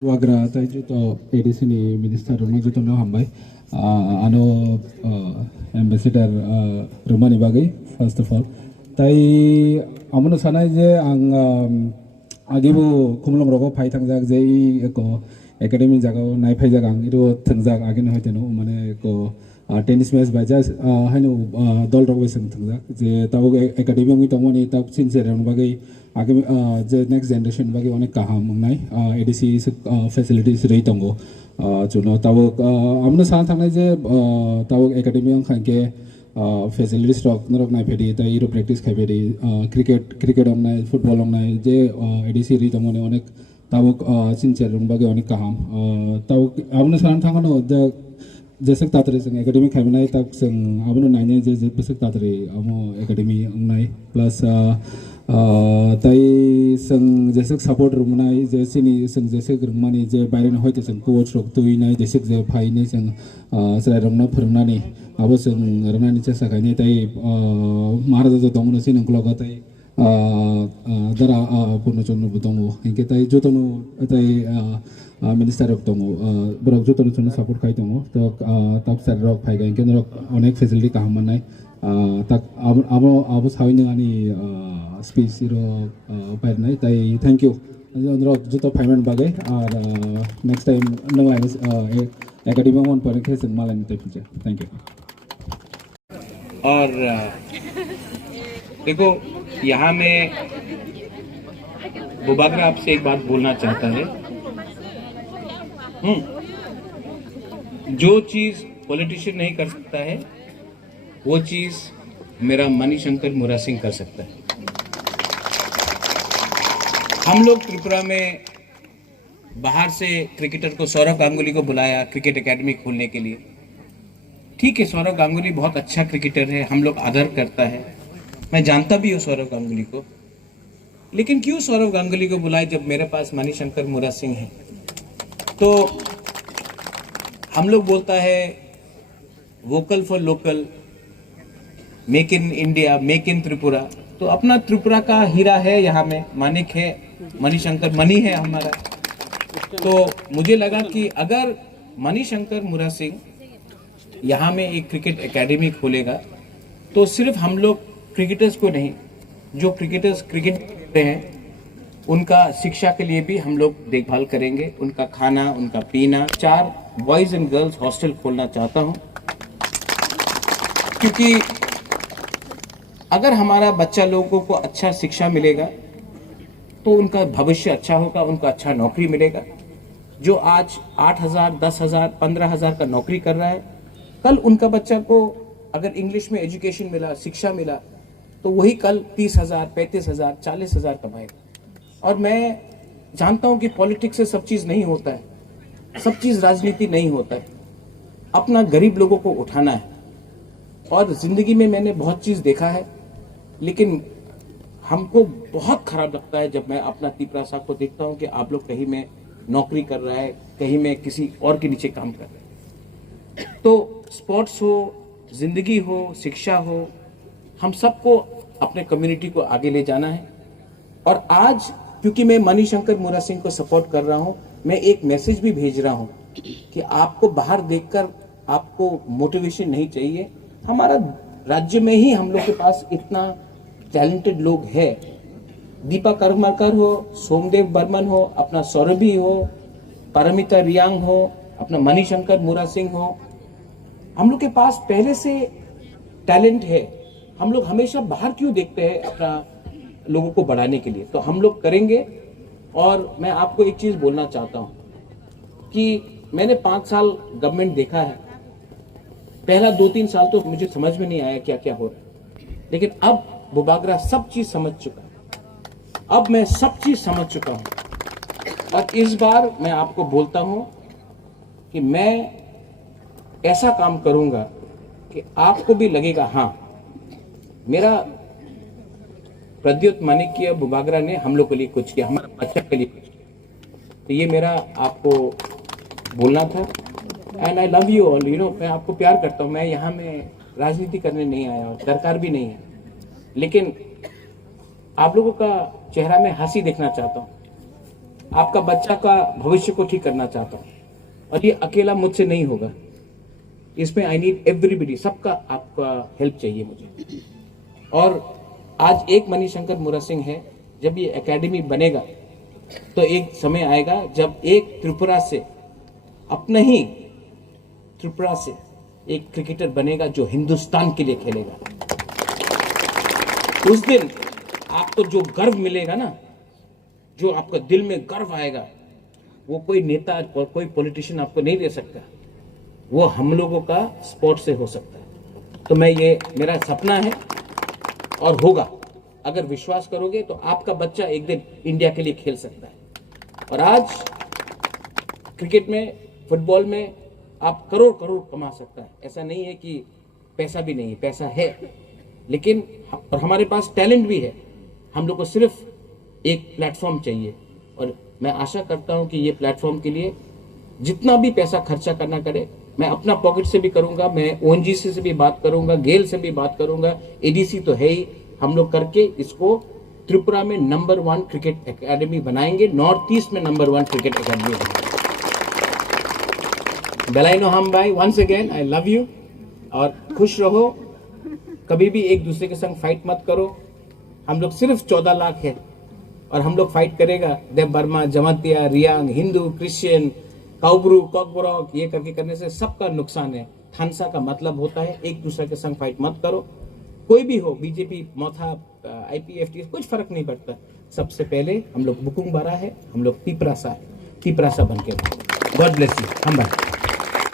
Wagra tayo to ADC ni Minister Rono juto no hambay ano Ambassador Romani bagay first of all tay amuno sanay je ang agibo kumlong rogo pai tangjak je ko academy jagao nai phai jagang iro tangjak agin hoite no mane ko tennis match baja haino dol rogo besang tangjak je tabo academy mi tongoni tab sincere rang bagay आगे जो next generation बाकी अनेक कहाम मंगनाय ADC facilities रही तंगो जुनो तावो आमनो सान थांनाय जे तावो academy आं खानके facilities रक नरक नाय फेदी ता इरो प्रैक्टिस खायफेदी क्रिकेट अंगनाय फुटबल अंगनाय जे एडीसी रही तंगोने अनेक तावो सिनचेर रंग बाकी अनेक कहाम तावो आमनो सान थांगनो द जेसक तातरे जों एकेडमी खायमनाय ताक जों आमनो नायने जे बेसक तातरे आमो एकेडमी अंगनाय प्लस ताई संग जैसे सपोर्ट रुमनाय जैसे नि संग जैसे ग्रमानी जे बायरन होयते जों कोच रक तुइनाय जैसे जे फाइने जों सराय रंगना फोरोंनानै आबो जों रंनानि चेसा गायनाय ताई महाराजा दंनो सिन क्लग ताई दरा पुनचन बुदंगो इनके ताई जतनो ताई मिनिस्टार रक दंगो ब्रक जतनो जों सपोर्ट खाय दंगो तो तब सर रक फाइगा इनके रक अनेक फेसिलिटी काहाम माननाय tak abo sawini ani speech iro pairnai tai thank you andro juto payment bagai ar next time nang lai academy on पर के सम्मान लेते हैं thank you और देखो यहाँ में बुबागरा आपसे एक बात बोलना चाहता है जो चीज पॉलिटिशियन नहीं कर सकता है वो चीज मेरा मणिशंकर मुरा सिंह कर सकता है। हम लोग त्रिपुरा में बाहर से क्रिकेटर को सौरव गांगुली को बुलाया क्रिकेट एकेडमी खोलने के लिए। ठीक है, सौरव गांगुली बहुत अच्छा क्रिकेटर है, हम लोग आदर करता है, मैं जानता भी हूँ सौरव गांगुली को, लेकिन क्यों सौरव गांगुली को बुलाए जब मेरे पास मणिशंकर मुरा सिंह है। तो हम लोग बोलता है vocal for local, make in India, make in Tripura. तो अपना त्रिपुरा का हीरा है, यहाँ में मानिक है, मणिशंकर मणि है हमारा। तो मुझे लगा कि अगर मणिशंकर मुरा सिंह यहाँ में एक क्रिकेट एकेडमी खोलेगा तो सिर्फ हम लोग क्रिकेटर्स को नहीं, जो क्रिकेटर्स क्रिकेट खेलते हैं उनका शिक्षा के लिए भी हम लोग देखभाल करेंगे, उनका खाना, उनका पीना। 4 बॉयज एंड गर्ल्स हॉस्टल खोलना चाहता हूँ, क्योंकि अगर हमारा बच्चा लोगों को अच्छा शिक्षा मिलेगा तो उनका भविष्य अच्छा होगा, उनका अच्छा नौकरी मिलेगा। जो आज 8,000, 10,000, 15,000 का नौकरी कर रहा है, कल उनका बच्चा को अगर इंग्लिश में एजुकेशन मिला, शिक्षा मिला, तो वही कल 30,000, 35,000, 40,000 कमाएगा। और मैं जानता हूं कि पॉलिटिक्स से सब चीज नहीं होता है, सब चीज राजनीति नहीं होता है, अपना गरीब लोगों को उठाना है। और जिंदगी में मैंने बहुत चीज देखा है, लेकिन हमको बहुत खराब लगता है जब मैं अपना तिपरासा को देखता हूं कि आप लोग कहीं में नौकरी कर रहा है, कहीं में किसी और के नीचे काम कर रहे हैं। तो स्पोर्ट्स हो, जिंदगी हो, शिक्षा हो, हम सबको अपने कम्युनिटी को आगे ले जाना है। और आज क्योंकि मैं मणिशंकर मुरा सिंह को सपोर्ट कर रहा हूं, मैं एक मैसेज भी भेज रहा हूं कि आपको बाहर देखकर आपको मोटिवेशन नहीं चाहिए। हमारा राज्य में ही हम लोग के पास इतना टैलेंटेड लोग है, दीपा करमरकर हो, सोमदेव बर्मन हो, अपना सौरभी हो, पारमिता रियांग हो, अपना मणिशंकर मुरा सिंह हो। हम लोग के पास पहले से टैलेंट है, हम लोग हमेशा बाहर क्यों देखते हैं अपना लोगों को बढ़ाने के लिए। तो हम लोग करेंगे। और मैं आपको एक चीज बोलना चाहता हूं कि मैंने 5 साल गवर्नमेंट देखा है। पहला 2-3 साल तो मुझे समझ में नहीं आया क्या क्या हो रहा है, लेकिन अब बुबागरा सब चीज समझ चुका है, अब मैं सब चीज समझ चुका हूं। और इस बार मैं आपको बोलता हूं कि मैं ऐसा काम करूंगा कि आपको भी लगेगा हाँ, मेरा प्रद्युत मानिक्य बुबागरा ने हम लोग के लिए कुछ किया, हमारा बच्चा के लिए कुछ किया। तो ये मेरा आपको बोलना था। And I love you all, मैं आपको प्यार करता हूँ। मैं यहाँ में राजनीति करने नहीं आया और दरकार भी नहीं है, लेकिन आप लोगों का चेहरा में हंसी देखना चाहता हूँ। आपका बच्चा का भविष्य को ठीक करना चाहता हूँ, और ये अकेला मुझसे नहीं होगा, इसमें आई नीड एवरीबडी, सबका आपका हेल्प चाहिए मुझे। और आज एक मणिशंकर मुरा सिंह है, जब ये एकेडमी बनेगा तो एक समय आएगा जब एक त्रिपुरा से, अपने ही त्रिपुरा से एक क्रिकेटर बनेगा जो हिंदुस्तान के लिए खेलेगा। उस दिन आपको जो गर्व मिलेगा ना, जो आपका दिल में गर्व आएगा, वो कोई नेता और कोई पॉलिटिशियन आपको नहीं दे सकता, वो हम लोगों का स्पोर्ट से हो सकता है। तो मैं, ये मेरा सपना है और होगा। अगर विश्वास करोगे तो आपका बच्चा एक दिन इंडिया के लिए खेल सकता है। और आज क्रिकेट में, फुटबॉल में आप करोड़ करोड़ कमा सकता है। ऐसा नहीं है कि पैसा भी नहीं है, पैसा है, लेकिन और हमारे पास टैलेंट भी है। हम लोग को सिर्फ एक प्लेटफॉर्म चाहिए, और मैं आशा करता हूं कि ये प्लेटफॉर्म के लिए जितना भी पैसा खर्चा करना करे, मैं अपना पॉकेट से भी करूंगा, मैं ओएनजीसी से भी बात करूंगा, गेल से भी बात करूंगा, एडीसी तो है ही, हम लोग करके इसको त्रिपुरा में नंबर 1 क्रिकेट एकेडमी बनाएंगे, नॉर्थ ईस्ट में नंबर 1 क्रिकेट एकेडमी बनाएंगे। बेलाइनो हम भाई, once again I love you, और खुश रहो, कभी भी एक दूसरे के संग फाइट मत करो। हम लोग सिर्फ 14 लाख है, और हम लोग फाइट करेगा देव बर्मा, जमातिया, रियांग, हिंदू, क्रिश्चियन, काउब्रू, कॉकब्रॉक, ये करने से सबका नुकसान है। थानसा का मतलब होता है एक दूसरे के संग फाइट मत करो, कोई भी हो, बीजेपी, मोथा, आईपीएफटी, कुछ फर्क नहीं पड़ता। सबसे पहले हम लोग बुकुंग बारा है, हम लोग पिपरासा बन के। गॉड ब्लेस यू हम भाई।